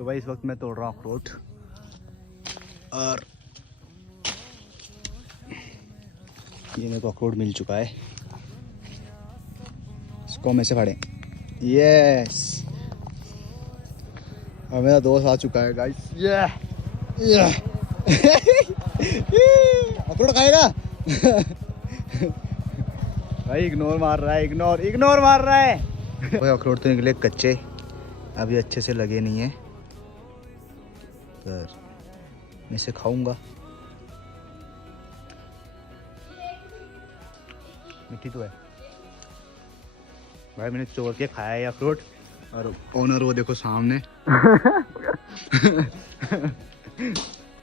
तो भाई इस वक्त मैं तोड़ रहा हूँ अखरोट और ये मेरे को अखरोट मिल चुका है। इसको हम ऐसे फाड़ें। यस, और मेरा दोस्त आ चुका है गाइस। ये अखरोट खाएगा। भाई इग्नोर मार रहा है, इग्नोर मार रहा है। भाई अखरोट तो निकले कच्चे, अभी अच्छे से लगे नहीं है, पर मैं इसे खाऊंगा। मीठी तो है भाई, मैंने चोर के खाया है अखरोट, और ओनर वो देखो सामने।